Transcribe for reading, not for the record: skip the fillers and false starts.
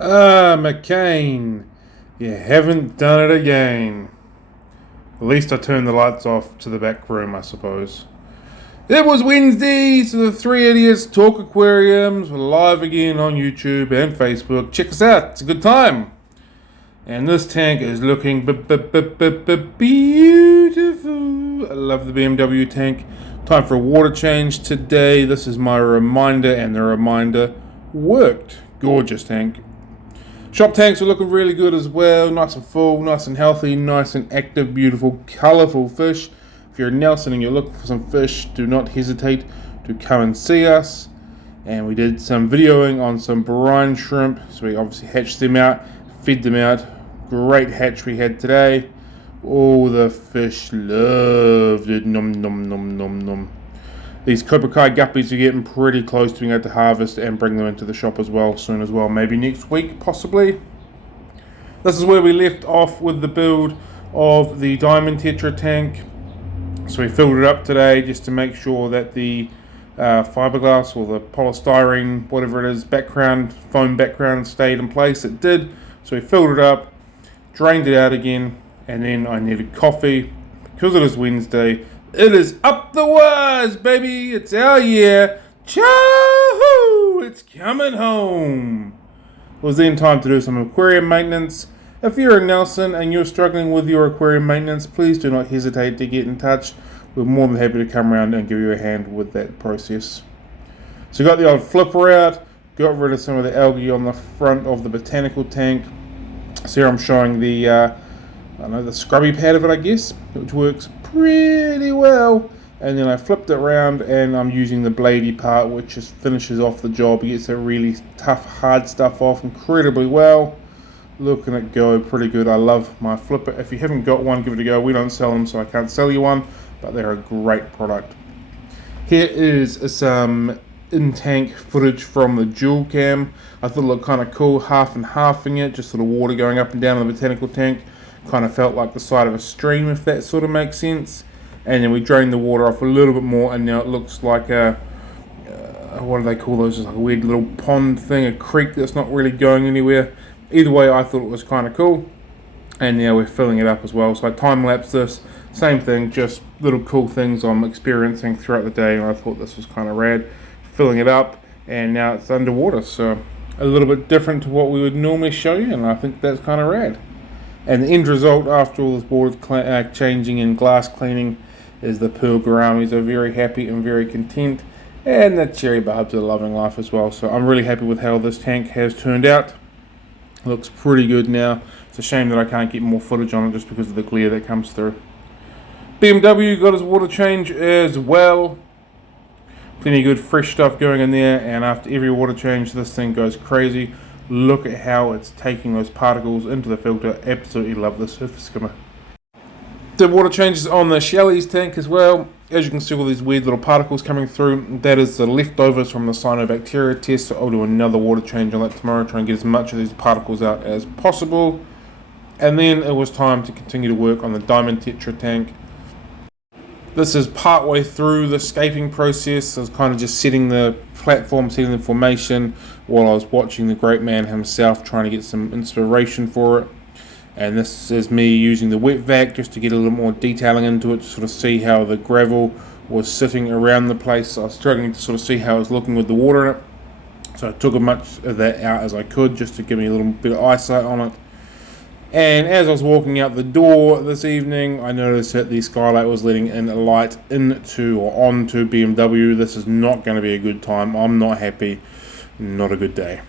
Ah, McCain, you haven't done it again. At least I turned the lights off to the back room, I suppose. It was Wednesday, so the three idiots talk aquariums. We're live again on YouTube and Facebook. Check us out, it's a good time. And this tank is looking beautiful. I love the BMW tank. Time for a water change today. This is my reminder, and the reminder worked. Gorgeous tank. Shop tanks are looking really good as well. Nice and full, nice and healthy, nice and active, beautiful, colourful fish. If you're in Nelson and you're looking for some fish, do not hesitate to come and see us. And we did some videoing on some brine shrimp. So we obviously hatched them out, fed them out. Great hatch we had today. Oh, the fish loved it. Nom nom nom nom nom. These Copper Kai guppies are getting pretty close to being able to harvest and bring them into the shop as well soon as well. Maybe next week, possibly. This is where we left off with the build of the Diamond Tetra tank. So we filled it up today just to make sure that the fiberglass or the polystyrene, whatever it is, foam background stayed in place. It did. So we filled it up, drained it out again, and then I needed coffee. Because it is Wednesday, it is up the wires, baby. It's our year. Choo-hoo! It's coming home. It was then time to do some aquarium maintenance. If you're in Nelson and you're struggling with your aquarium maintenance, please do not hesitate to get in touch. We're more than happy to come around and give you a hand with that process. So got the old flipper out, got rid of some of the algae on the front of the botanical tank. So here I'm showing the scrubby pad of it, I guess, which works pretty well. And then I flipped it around and I'm using the bladey part, which just finishes off the job. It gets that really tough, hard stuff off incredibly well. Looking at go, pretty good. I love my flipper. If you haven't got one, give it a go. We don't sell them, so I can't sell you one, but they're a great product. Here is some in-tank footage from the dual cam. I thought it looked kind of cool, half and halving it, just sort of water going up and down in the botanical tank. Kind of felt like the side of a stream, if that sort of makes sense. And then we drained the water off a little bit more, and now it looks like a what do they call those? Just like a weird little pond thing, a creek that's not really going anywhere. Either way, I thought it was kind of cool. And now we're filling it up as well. So I time-lapsed this, same thing, just little cool things I'm experiencing throughout the day, and I thought this was kind of rad. Filling it up, and now it's underwater, so a little bit different to what we would normally show you, and I think that's kind of rad. And the end result after all this water changing and glass cleaning is the pearl gouramis are very happy and very content, and the cherry barbs are loving life as well. So I'm really happy with how this tank has turned out. Looks pretty good now. It's a shame that I can't get more footage on it just because of the glare that comes through. BMW got his water change as well. Plenty of good fresh stuff going in there, and after every water change this thing goes crazy. Look at how it's taking those particles into the filter. Absolutely love the surface skimmer. Did water changes on the Shelley's tank as well. As you can see, all these weird little particles coming through. That is the leftovers from the cyanobacteria test, so I'll do another water change on that tomorrow, try and get as much of these particles out as possible. And then it was time to continue to work on the Diamond Tetra tank. This is partway through the scaping process. I was kind of just setting the platform, setting the formation, while I was watching the great man himself trying to get some inspiration for it. And this is me using the wet vac just to get a little more detailing into it, to sort of see how the gravel was sitting around the place. I was struggling to sort of see how it was looking with the water in it. So I took as much of that out as I could just to give me a little bit of eyesight on it. And as I was walking out the door this evening, I noticed that the skylight was letting in a light into or onto BMW. This is not going to be a good time. I'm not happy. Not a good day.